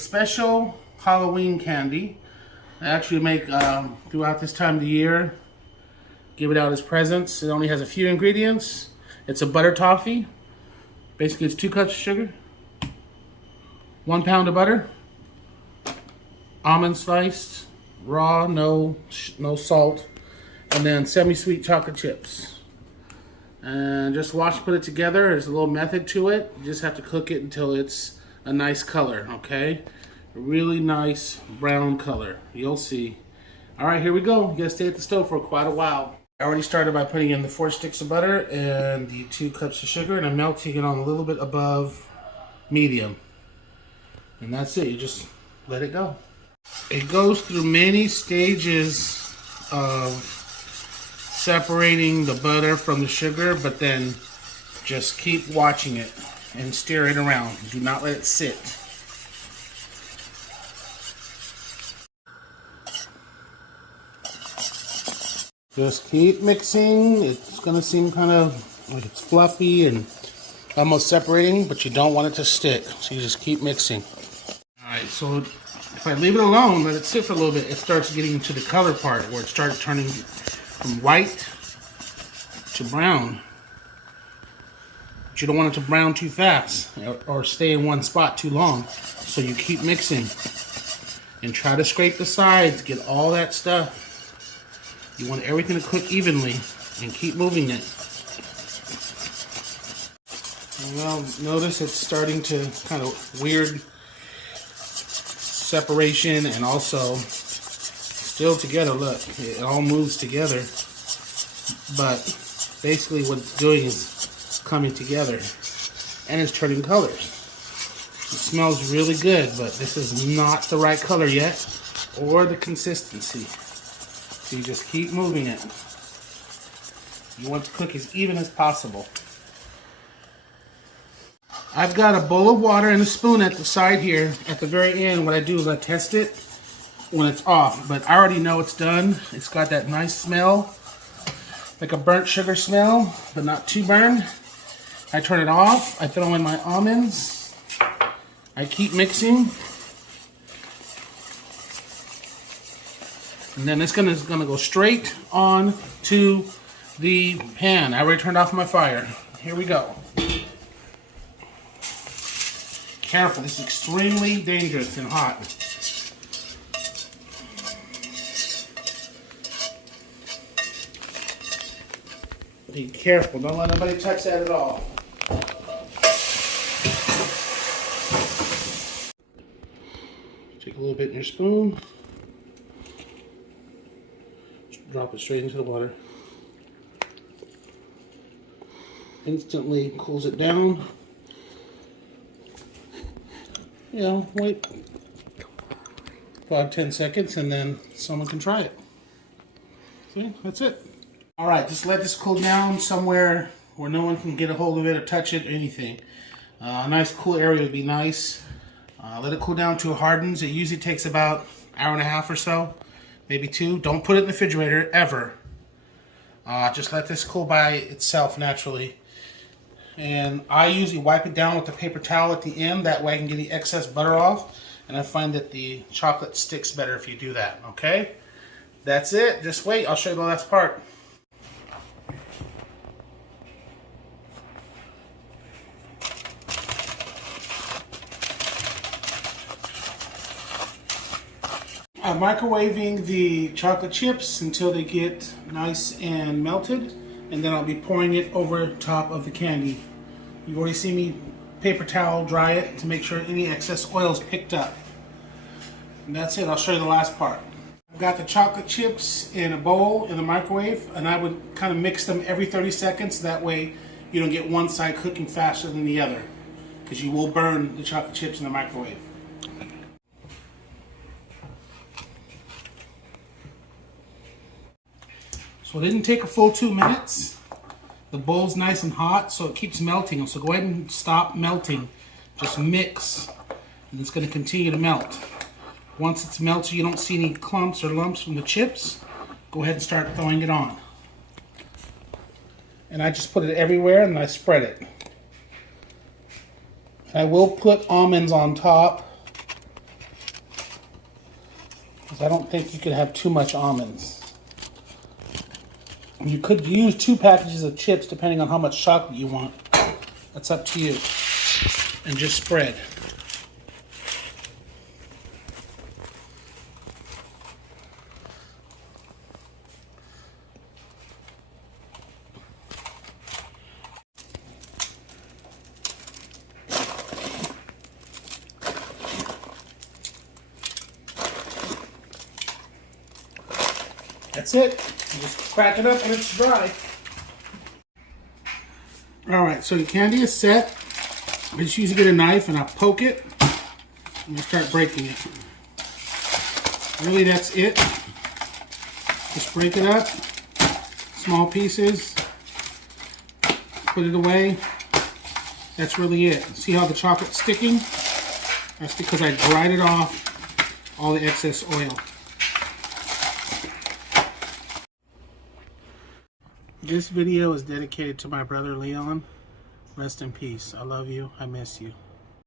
special Halloween candy. I actually make throughout this time of the year. Give it out as presents. It only has a few ingredients. It's a butter toffee. Basically, it's 2 cups of sugar, 1 pound of butter, almond sliced, raw, no salt, and then semi-sweet chocolate chips. And just put it together. There's a little method to it. You just have to cook it until it's a nice color, okay? A really nice brown color. You'll see. All right, here we go. You gotta stay at the stove for quite a while. I already started by putting in the 4 sticks of butter and the 2 cups of sugar, and I'm melting it on a little bit above medium. And that's it. You just let it go. It goes through many stages of separating the butter from the sugar, but then just keep watching it and stir it around. Do not let it sit. Just keep mixing. It's gonna seem kind of like it's fluffy and almost separating, but you don't want it to stick. So you just keep mixing. All right, so if I leave it alone, let it sit for a little bit, it starts getting into the color part where it starts turning from white to brown. But you don't want it to brown too fast or stay in one spot too long. So you keep mixing and try to scrape the sides, get all that stuff. You want everything to cook evenly and keep moving it. Well, notice it's starting to kind of weird separation and also still together. Look, it all moves together. But basically what it's doing is coming together and it's turning colors. It smells really good, but this is not the right color yet or the consistency. So you just keep moving it. You want to cook as even as possible. I've got a bowl of water and a spoon at the side here. At the very end, what I do is I test it when it's off. But I already know it's done. It's got that nice smell, like a burnt sugar smell, but not too burned. I turn it off. I throw in my almonds. I keep mixing. And then it's gonna go straight on to the pan. I already turned off my fire. Here we go. Careful, this is extremely dangerous and hot. Be careful, don't let anybody touch that at all. Take a little bit in your spoon. Drop it straight into the water. Instantly cools it down. You know, wait 5-10 seconds and then someone can try it. See, that's it. All right, just let this cool down somewhere where no one can get a hold of it or touch it or anything. A nice cool area would be nice. Let it cool down till it hardens. It usually takes about an hour and a half or so. Maybe 2. Don't put it in the refrigerator, ever. Just let this cool by itself naturally. And I usually wipe it down with a paper towel at the end. That way I can get the excess butter off. And I find that the chocolate sticks better if you do that, okay? That's it. Just wait. I'll show you the last part. I'm microwaving the chocolate chips until they get nice and melted, and then I'll be pouring it over top of the candy. You've already seen me paper towel dry it to make sure any excess oil is picked up. And that's it. I'll show you the last part. I've got the chocolate chips in a bowl in the microwave, and I would kind of mix them every 30 seconds. That way you don't get one side cooking faster than the other, because you will burn the chocolate chips in the microwave. So it didn't take a full 2 minutes. The bowl's nice and hot, so it keeps melting. So go ahead and stop melting. Just mix, and it's going to continue to melt. Once it's melted, you don't see any clumps or lumps from the chips, go ahead and start throwing it on. And I just put it everywhere and I spread it. I will put almonds on top I don't think you could have too much almonds. You could use 2 packages of chips depending on how much chocolate you want. That's up to you. And just spread. That's it. You just crack it up and it's dry. Alright, so your candy is set. I just usually get a knife and I poke it and I start breaking it. Really, that's it. Just break it up, small pieces, put it away. That's really it. See how the chocolate's sticking? That's because I dried it off all the excess oil. This video is dedicated to my brother Leon. Rest in peace. I love you. I miss you.